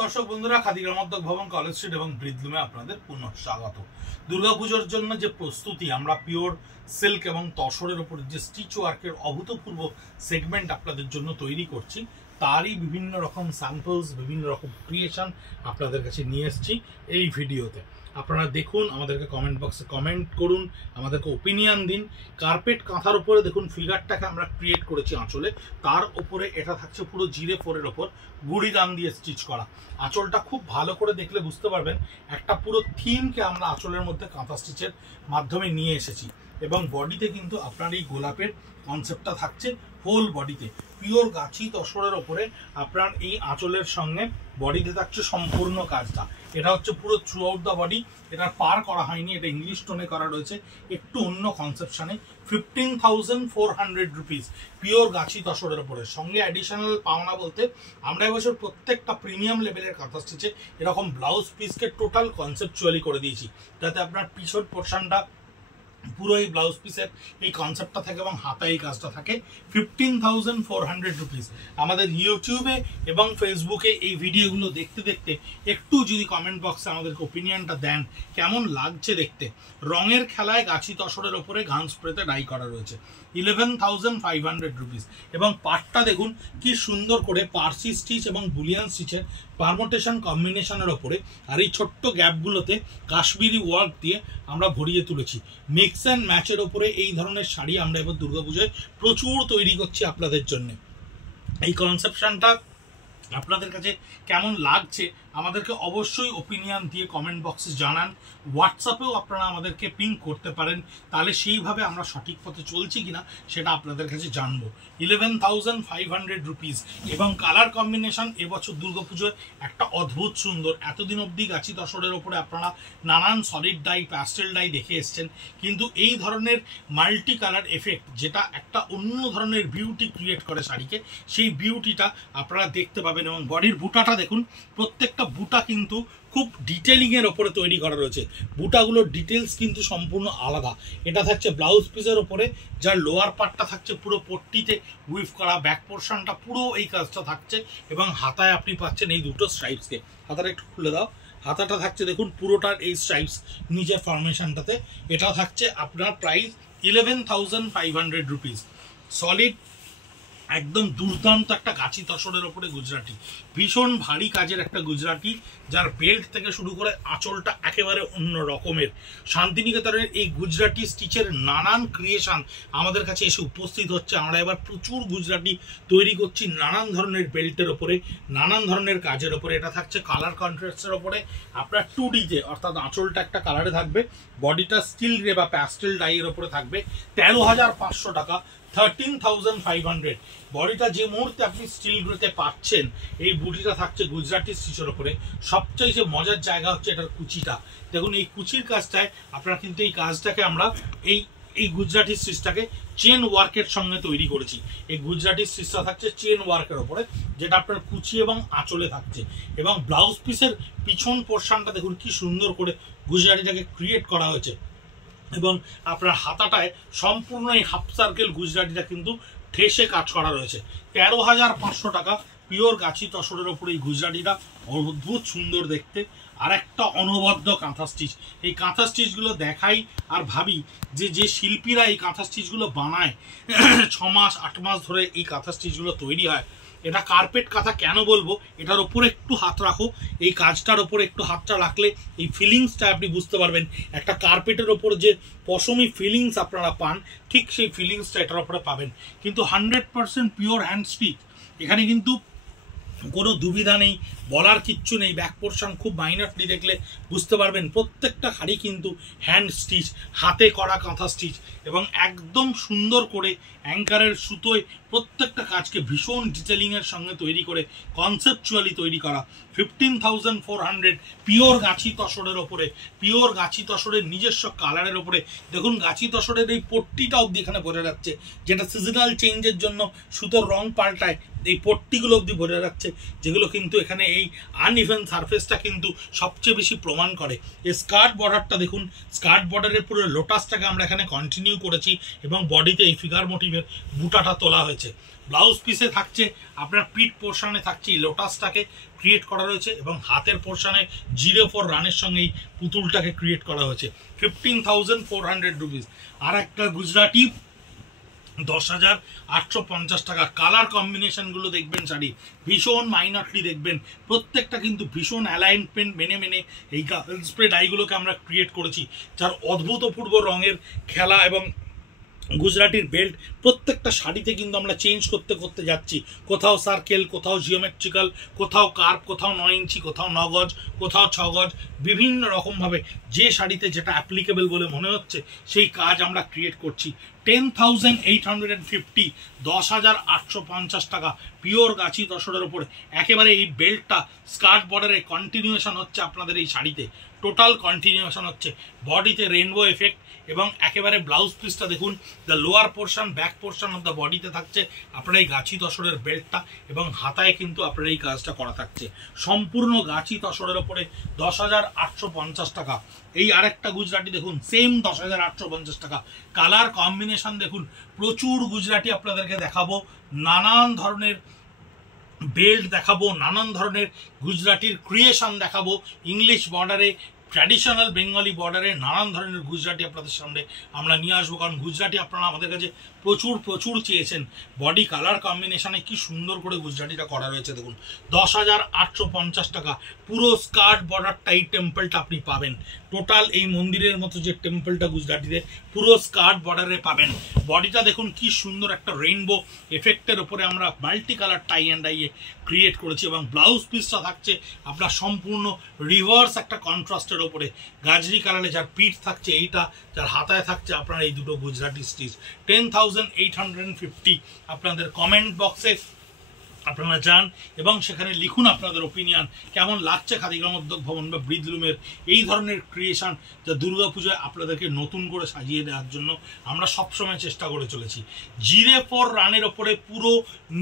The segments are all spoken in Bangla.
দর্শক বন্ধুরা, খাদি গ্রামোদ্যোগ ভবন, কলেজ স্ট্রিট এবং ব্রিদলুমে আপনাদের পুনঃ স্বাগত। দুর্গাপুজোর জন্য যে প্রস্তুতি, আমরা পিওর সিল্ক এবং তসরের উপর যে স্টিচ ওয়ার্কের অভূতপূর্ব সেগমেন্ট আপনাদের জন্য তৈরি করছি, তারই বিভিন্ন রকম স্যাম্পলস, বিভিন্ন রকম ক্রিয়েশন আপনাদের কাছে নিয়ে এসেছি এই ভিডিওতে। আপনারা দেখুন, আমাদেরকে কমেন্ট বক্সে কমেন্ট করুন, আমাদেরকে ওপিনিয়ন দিন। কার্পেট কাঁথার উপরে দেখুন ফিগারটাকে আমরা ক্রিয়েট করেছি আঁচলে, তার উপরে এটা থাকছে পুরো জিরে ফোরের ওপর গুড়ি দাম দিয়ে স্টিচ করা। আঁচলটা খুব ভালো করে দেখলে বুঝতে পারবেন একটা পুরো থিমকে আমরা আঁচলের মধ্যে কাঁথা স্টিচের মাধ্যমে নিয়ে এসেছি। এবং বডিতে কিন্তু আপনার এই গোলাপের কনসেপ্টটা থাকছে হোল বডিতে, পিওর গাছি তসরের ওপরে আপনার এই আঁচলের সঙ্গে বডিতে থাকছে সম্পূর্ণ কাজটা। এটা হচ্ছে পুরো থ্রু আউট দ্য বডি, এটা পার করা হয়নি, এটা ইংলিশ টোনে করা রয়েছে, একটু অন্য কনসেপশনে। 15,400 রুপিস পিওর গাছি তসরের ওপরে। সঙ্গে অ্যাডিশনাল পাওনা বলতে আমরা এবছর প্রত্যেকটা প্রিমিয়াম লেভেলের কাঁথা স্টিচে এরকম ব্লাউজ পিসকে টোটাল কনসেপচুয়ালি করে দিয়েছি, যাতে আপনার পিছন পোর্শনটা পুরো এই ব্লাউজ পিসের এই কনসেপ্টটা থাকে এবং হাতায় এই কাজটা থাকে। 15,400 রুপিস। আমাদের ইউটিউবে এবং ফেসবুকে এই ভিডিওগুলো দেখতে দেখতে একটু যদি কমেন্ট বক্সে আমাদেরকে ওপিনিয়নটা দেন কেমন লাগছে দেখতে। রঙের খেলায় গাছি তসরের ওপরে ঘান স্প্রেতে ডাই করা রয়েছে। 11,500 রুপিস। এবং পাটটা দেখুন কি সুন্দর করে পার্সি স্টিচ এবং বুলিয়ান স্টিচের পারমোটেশন কম্বিনেশনের ওপরে, আর এই ছোট্ট গ্যাপগুলোতে কাশ্মীরি ওয়ার্ক দিয়ে আমরা ভরিয়ে তুলেছি। মিক্স অ্যান্ড ম্যাচের ওপরে এই ধরনের শাড়ি আমরা এবার দুর্গাপুজোয় প্রচুর তৈরি করছি আপনাদের জন্য। এই কনসেপশনটা আপনাদের কাছে কেমন লাগছে আমাদেরকে অবশ্যই ওপিনিয়ন দিয়ে কমেন্ট বক্সে জানান। হোয়াটসঅ্যাপেও আপনারা আমাদেরকে পিং করতে পারেন, তাহলে সেইভাবে আমরা সঠিক পথে চলছি কিনা সেটা আপনাদের কাছে জানবো। 11,500 রুপিস। এবং কালার কম্বিনেশন এবছর দুর্গাপুজোয় একটা অদ্ভুত সুন্দর। এতদিন অবধি গাছি তসরের ওপরে আপনারা নানান সলিড ডাই, প্যাস্টেল ডাই দেখে এসছেন, কিন্তু এই ধরনের মাল্টি কালার এফেক্ট যেটা একটা অন্য ধরনের বিউটি ক্রিয়েট করে শাড়িকে, সেই বিউটিটা আপনারা দেখতে পাবেন। এবং বডির বুটাটা দেখুন, প্রত্যেকটা বুটা কিন্তু খুব ডিটেলিং এর ওপরে তৈরি করা রয়েছে। বুটাগুলোর ডিটেলস কিন্তু সম্পূর্ণ আলাদা। এটা থাকছে ব্লাউজ পিসের ওপরে, যার লোয়ার পার্টটা থাকছে পুরো পট্টিতে উইভ করা, ব্যাক পোর্শনটা পুরো এই কাজটা থাকছে। এবং হাতায় আপনি পাচ্ছেন এই দুটো স্ট্রাইপসকে। হাতাটা একটু খুলে দাও। হাতাটা থাকছে দেখুন পুরোটার এই স্ট্রাইপস নিচের ফরমেশনটাতে। এটা থাকছে আপনার প্রাইস 11,500 রুপিস। সলিড একদম দুর্দান্ত একটা গাছি তসরের ওপরে গুজরাটি, ভীষণ ভারী কাজের একটা গুজরাটি, যার বেল্ট থেকে শুরু করে আঁচলটা একেবারে অন্য রকমের। শান্তিনিকেতনের এই গুজরাটি স্টিচের নানান ক্রিয়েশন আমাদের কাছে এসে উপস্থিত হচ্ছে। আমরা এবার প্রচুর গুজরাটি তৈরি করছি নানান ধরনের বেল্টের ওপরে, নানান ধরনের কাজের ওপরে। এটা থাকছে কালার কন্ট্রাস্টের ওপরে আপনার 2Dতে, অর্থাৎ আঁচলটা একটা কালারে থাকবে, বডিটা স্টিল গ্রে বা প্যাস্টেল ডাইয়ের ওপরে থাকবে। 13,500 টাকা। 13,500। বডিটা যে মুহূর্তে আপনি স্টিল গ্রেতে পাচ্ছেন, এই বুটিটা থাকছে গুজরাটি স্টিচের ওপরে। সবচেয়ে যে মজার জায়গা হচ্ছে এটার কুচিটা দেখুন। এই কুচির কাজটায় আপনারা কিন্তু এই কাজটাকে আমরা এই গুজরাটি স্টিচটাকে চেন ওয়ার্কের সঙ্গে তৈরি করেছি। এই গুজরাটি স্টিচটা থাকছে চেন ওয়ার্কের ওপরে, যেটা আপনার কুচি এবং আঁচলে থাকছে। এবং ব্লাউজ পিসের পিছন পোর্শনটা দেখুন কি সুন্দর করে গুজরাটিটাকে ক্রিয়েট করা হয়েছে। এবং আপনার হাতাটায় সম্পূর্ণ এই হাফ সার্কেল গুজরাটিটা কিন্তু ঠেসে কাজ করা রয়েছে। 13,500 টাকা। পিওর গাছি তসরের ওপরে এই গুজরাটিটা অদ্ভুত সুন্দর দেখতে। আর একটা অনবদ্য কাঁথা স্টিচ। এই কাঁথা স্টিচগুলো দেখাই আর ভাবি যে শিল্পীরা এই কাঁথা স্টিচগুলো বানায় 6 মাস 8 মাস ধরে এই কাঁথা স্টিচগুলো তৈরি হয়। এটা কার্পেট কাঁথা কেন বলবো, এটার ওপরে একটু হাত রাখো, এই কাজটার ওপরে একটু হাতটা রাখলে এই ফিলিংসটা আপনি বুঝতে পারবেন। একটা কার্পেটের ওপর যে পশমি ফিলিংস আপনারা পান, ঠিক সেই ফিলিংসটা এটার ওপরে পাবেন। কিন্তু 100% পিওর হ্যান্ড স্টিচ। এখানে কিন্তু কোনো দুবিধা নেই, বলার কিচ্ছু নেই। ব্যাক পোর্শন খুব মাইনারলি দেখলে বুঝতে পারবেন প্রত্যেকটা শাড়ি কিন্তু হ্যান্ড স্টিচ, হাতে করা কাঁথা স্টিচ। এবং একদম সুন্দর করে অ্যাঙ্কারের সুতোয় প্রত্যেকটা কাজকে ভীষণ ডিটেলিংয়ের সঙ্গে তৈরি করে কনসেপচুয়ালি তৈরি করা। 15,400। পিওর গাছি তসরের ওপরে, পিওর গাছি তসরের নিজস্ব কালারের ওপরে। দেখুন গাছি তসরের এই পট্টিটা অবধি এখানে বোঝা যাচ্ছে, যেটা সিজনাল চেঞ্জের জন্য সুতোর রং পাল্টায়, এই পট্টিগুলো অবধি বোঝা যাচ্ছে, যেগুলো কিন্তু এখানে এই আনইভেন সারফেসটা কিন্তু সবচেয়ে বেশি প্রমাণ করে। এই স্কার্ট বর্ডারটা দেখুন, স্কার্ট বর্ডারের পুরো লোটাসটাকে আমরা এখানে কন্টিনিউ করেছি এবং বডিতে এই ফিগার মোটিভের বুটাটা তোলা হয়েছে। ব্লাউজ পিসে থাকছে আপনার পিঠ পোর্শনে থাকছে এই লোটাসটাকে ক্রিয়েট করা রয়েছে এবং হাতের পোর্শনে 04 রানের সঙ্গে এই পুতুলটাকে ক্রিয়েট করা হয়েছে। 15,400 রুপিস। আর একটা গুজরাটি 10,850 টাকা। কালার কম্বিনেশনগুলো দেখবেন শাড়ি ভীষণ মাইনরলি দেখবেন, প্রত্যেকটা কিন্তু ভীষণ অ্যালাইনমেন্ট মেনে এই স্প্রে ডাইগুলোকে আমরা ক্রিয়েট করেছি, যার অদ্ভুতপূর্ব রঙের খেলা এবং গুজরাটির বেল্ট প্রত্যেকটা শাড়িতে কিন্তু আমরা চেঞ্জ করতে করতে যাচ্ছি। কোথাও সার্কেল, কোথাও জিওমেট্রিক্যাল, কোথাও কার্ভ, কোথাও 9 ইঞ্চি, কোথাও 9 গজ, কোথাও 6 গজ, বিভিন্ন রকমভাবে যে শাড়িতে যেটা অ্যাপ্লিকেবল বলে মনে হচ্ছে সেই কাজ আমরা ক্রিয়েট করছি। 10,850, 10,850 টাকা পিওর গাছি তসরের ওপরে একেবারে এই বেল্টটা স্কার্ট বর্ডারে কন্টিনিউশন হচ্ছে আপনাদের এই শাড়িতে, টোটাল কন্টিনিউশন হচ্ছে। বডিতে রেনবো এফেক্ট এবং একেবারে ব্লাউজ পিসটা দেখুন, the lower portion back portion of the বডিতে থাকছে আপনার এই গাছি তসরের বেল্টটা এবং হাতায় কিন্তু আপনার এই কাজটা করা থাকছে। সম্পূর্ণ গাছি তসরের ওপরে 10,850 টাকা। এই আরেকটা গুজরাটি দেখুন, সেম 10,850 টাকা। কালার কম্বিনেশন দেখুন, প্রচুর গুজরাটি আপনাদেরকে দেখাবো, নানান ধরনের বেল্ট দেখাবো, নানান ধরনের গুজরাটির ক্রিয়েশন দেখাবো, ইংলিশ বর্ডারে ট্র্যাডিশনাল বেঙ্গলি বর্ডারে নানান ধরনের গুজরাটি আপনাদের সামনে আমরা নিয়ে আসবো, কারণ গুজরাটি আপনারা আমাদের কাছে প্রচুর চেয়েছেন। বডি কালার কম্বিনেশনে কি সুন্দর করে গুজরাটিটা করা রয়েছে দেখুন। 10,850 টাকা পুরো স্কার্ট বর্ডারটা এই টেম্পলটা আপনি পাবেন। টোটাল এই মন্দিরের মতো যে টেম্পলটা গুজরাটিতে পুরো স্কার্ট বর্ডারে পাবেন। বডিটা দেখুন কি সুন্দর একটা রেইনবো এফেক্টের উপরে আমরা মাল্টি কালার টাই অ্যান্ড ডাইয়ে ক্রিয়েট করেছি এবং ব্লাউজ পিসটা থাকছে আপনার সম্পূর্ণ রিভার্স একটা কন্ট্রাস্টের ওপরে গাজরি কালারে, যার পিঠ থাকছে এইটা, যার হাতায় থাকছে আপনার এই দুটো গুজরাটি স্টিচ। 10,850 আপনাদের কমেন্ট বক্সে আপনারা যান এবং সেখানে লিখুন আপনাদের ওপিনিয়ন, কেমন লাগছে খাদিগ্রাম উদ্যোগ ভবন বা ব্রিদলুমের এই ধরনের ক্রিয়েশন, যা দুর্গাপুজোয় আপনাদেরকে নতুন করে সাজিয়ে দেওয়ার জন্য আমরা সবসময় চেষ্টা করে চলেছি। 04 রানের ওপরে পুরো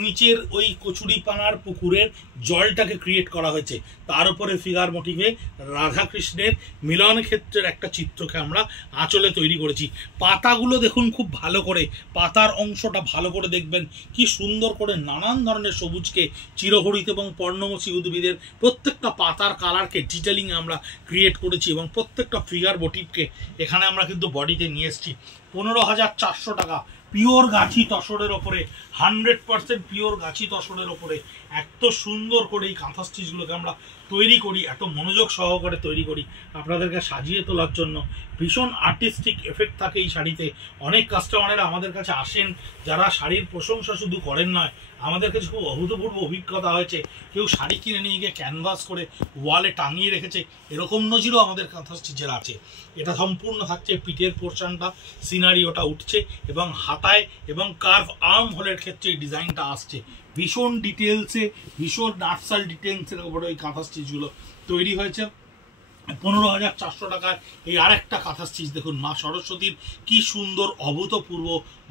নিচের ওই কচুরিপানার পুকুরের জলটাকে ক্রিয়েট করা হয়েছে, তার উপরে ফিগার মোটিভে রাধাকৃষ্ণের মিলন ক্ষেত্রের একটা চিত্রকে আমরা আঁচলে তৈরি করেছি। পাতাগুলো দেখুন খুব ভালো করে, পাতার অংশটা ভালো করে দেখবেন কি সুন্দর করে নানান ধরনের সবুজকে, চিরহরিত এবং পর্ণমোচী উদ্ভিদের প্রত্যেকটা পাতার কালারকে ডিটেলিং আমরা ক্রিয়েট করেছি এবং প্রত্যেকটা ফিগার মোটিভকে এখানে আমরা কিন্তু বডিতে নিয়ে এসেছি। 15,400 টাকা পিওর গাছি তসরের ওপরে, 100% পিওর গাছি তসরের ওপরে এত সুন্দর করে এই কাঁথা স্টিচগুলোকে আমরা তৈরি করি, এত মনোযোগ সহকারে তৈরি করি আপনাদেরকে সাজিয়ে তোলার জন্য। ভীষণ আর্টিস্টিক এফেক্ট থাকে এই শাড়িতে। অনেক কাস্টমারেরা আমাদের কাছে আসেন যারা শাড়ির প্রশংসা শুধু করেন নয়, আমাদের কাছে খুব অভূতপূর্ব অভিজ্ঞতা হয়েছে। কেউ শাড়ি কিনে নিয়ে গিয়ে ক্যানভাস করে ওয়ালে টাঙিয়ে রেখেছে, এরকম নজিরও আমাদের কাঁথা স্টিচের আছে। এটা সম্পূর্ণ থাকছে পিঠের পোর্শনটা, সিনারিওটা উঠছে এবং হাতায় এবং কার্ভ আর্ম হোলের ক্ষেত্রে এই ডিজাইনটা আসছে। ভীষণ ডিটেলসে, ভীষণ নার্সাল ডিটেলসের উপরে ওই কাঁথা স্টিচগুলো তৈরি হয়েছে। 15,400 টাকায় এই আরেকটা কাঁথা স্টিচ দেখুন, মা সরস্বতীর কি সুন্দর অভূতপূর্ব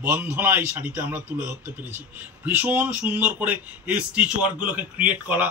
বন্ধনা এই শাড়িতে আমরা তুলে ধরতে পেরেছি। ভীষণ সুন্দর করে এই স্টিচ ওয়ার্কগুলোকে ক্রিয়েট করা,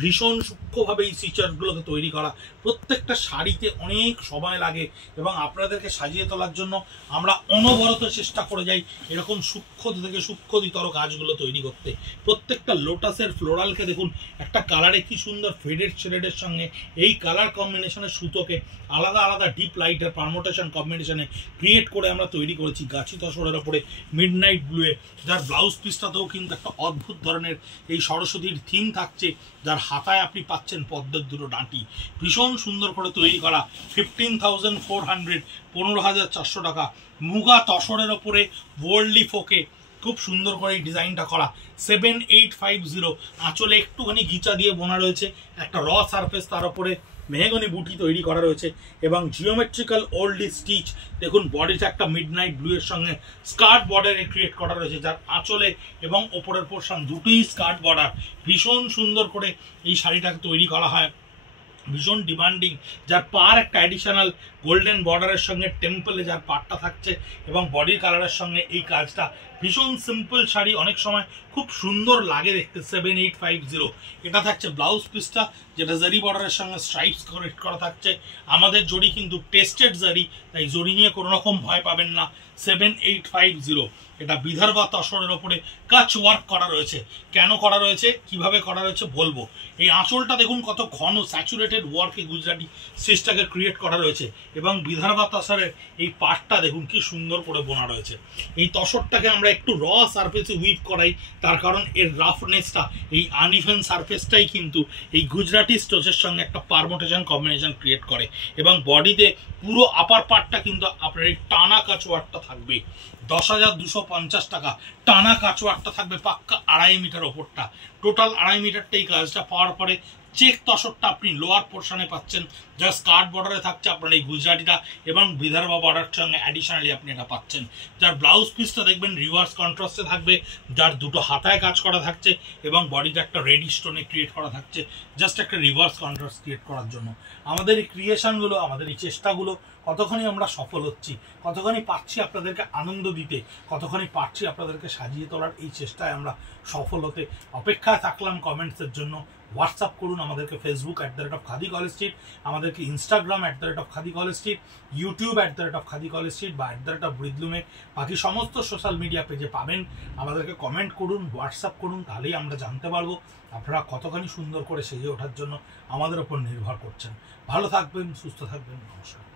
ভীষণ সূক্ষ্মভাবে এই স্টিচ ওয়ার্কগুলোকে তৈরি করা। প্রত্যেকটা শাড়িতে অনেক সময় লাগে এবং আপনাদেরকে সাজিয়ে তোলার জন্য আমরা অনবরত চেষ্টা করে যাই এরকম সূক্ষ্ম থেকে সূক্ষ্মতর কাজগুলো তৈরি করতে। প্রত্যেকটা লোটাসের ফ্লোরালকে দেখুন একটা কালারে কি সুন্দর ফেডেড শেডের সঙ্গে এই কালার কম্বিনেশনের সুতোকে আলাদা আলাদা ডিপ লাইটের পারমোটেশন কম্বিনেশনে ক্রিয়েট করে আমরা তৈরি করেছি গাছি তসরের ওপরে মিডনাইট ব্লুয়ে, যার ব্লাউজ পিসটাতেও কিন্তু একটা অদ্ভুত ধরনের এই সরস্বতীর থিম থাকছে, যার হাতায় আপনি পাচ্ছেন পদ্মের দুটো ডাঁটি। ভীষণ সুন্দর করে তৈরি করা। 15,400, 15,400 টাকা মুগা তসরের ওপরে ওয়ার্ল্ডলি ফোকে খুব সুন্দর করে এই ডিজাইনটা করা। 7,850 আঁচলে একটুখানি গিচা দিয়ে বোনা রয়েছে, একটা র সারফেস, তার উপরে মেহগনি বুটি তৈরি করা রয়েছে এবং জিওমেট্রিক্যাল ওল্ডি স্টিচ দেখুন। বডিটা একটা মিডনাইট ব্লু এর সঙ্গে স্কার্ট বর্ডারে ক্রিয়েট করা রয়েছে, যার আঁচলে এবং ওপরের পোর্শন দুটোই স্কার্ট বর্ডার। ভীষণ সুন্দর করে এই শাড়িটাকে তৈরি করা হয়, ভীষণ ডিমান্ডিং, যার পার একটা অ্যাডিশনাল গোল্ডেন বর্ডারের সঙ্গে টেম্পলে যার পাটটা থাকছে এবং বডির কালারের সঙ্গে এই কাজটা ভীষণ সিম্পল শাড়ি, অনেক সময় খুব সুন্দর লাগে দেখতে। 7850 এটা থাকছে ব্লাউজ পিসটা, যেটা জারি বর্ডারের সঙ্গে স্ট্রাইপস কানেক্ট করা থাকছে। আমাদের জড়ি কিন্তু টেস্টেড জারি, তাই জড়ি নিয়ে কোনো রকম ভয় পাবেন না। 7850 এটা বিদর্ভা তসরের ওপরে কাচ ওয়ার্ক করা রয়েছে। কেন করা রয়েছে, কিভাবে করা রয়েছে বলবো। এই আঁচলটা দেখুন কত ঘন স্যাচুরেটেড ওয়ার্কে গুজরাটি স্টিচটাকে ক্রিয়েট করা রয়েছে, এবং বিদর্ভা তসরের এই পার্টটা দেখুন কি সুন্দর করে বোনা রয়েছে। এই তসরটাকে আমরা একটু র সারফেসে উইভ করাই, তার কারণ এর রাফনেসটা, এই আনইভেন সারফেসটাই কিন্তু এই গুজরাটি স্টোচের সঙ্গে একটা পারমোটেশন কম্বিনেশন ক্রিয়েট করে। এবং বডিতে পুরো আপার পার্টটা কিন্তু আপনার এই টানা কাচওয়ার্কটা থাকবে। 10,250 টাকা টানা কাচওয়ার্কটা থাকবে, পাক্কা 2.5 মিটার ওপরটা। টোটাল 2.5 মিটারটা এই কাজটা পাওয়ার পরে চেক তসরটা আপনি লোয়ার পোর্শনে পাচ্ছেন, যা স্কার্ট বর্ডারে থাকছে আপনার এই গুজরাটিটা, এবং বিদর্ভা বর্ডারের সঙ্গে অ্যাডিশনালি আপনি এটা পাচ্ছেন। যার ব্লাউজ পিসটা দেখবেন রিভার্স কন্ট্রাস্টে থাকবে, যার দুটো হাতায় কাজ করা থাকছে, এবং বডিটা একটা রেডি স্টোনে ক্রিয়েট করা থাকছে, জাস্ট একটা রিভার্স কন্ট্রাস্ট ক্রিয়েট করার জন্য। আমাদের এই ক্রিয়েশনগুলো, আমাদের এই চেষ্টাগুলো কতখানি আমরা সফল হচ্ছি, কতখানি পাচ্ছি আপনাদেরকে আনন্দ দিতে, কতখানি পাচ্ছি আপনাদেরকে সাজিয়ে তোলার এই চেষ্টায় আমরা সফল হতে। অপেক্ষায় থাকলাম কমেন্টসের জন্য। হোয়াটসঅ্যাপ করুন আমাদেরকে ফেসবুক @খাদি কলেজ স্ট্রিট, আমাদেরকে Instagram @khadi college street, YouTube @khadi college street বা @ব্রিদলুমে, বাকি সমস্ত সোশ্যাল মিডিয়া পেজে পাবেন। আমাদেরকে কমেন্ট করুন, হোয়াটসঅ্যাপ করুন, তাহলেই আমরা জানতে পারবো আপনারা কতখানি সুন্দর করে সেজে ওঠার জন্য আমাদের ওপর নির্ভর করছেন। ভালো থাকবেন, সুস্থ থাকবেন, নমস্কার।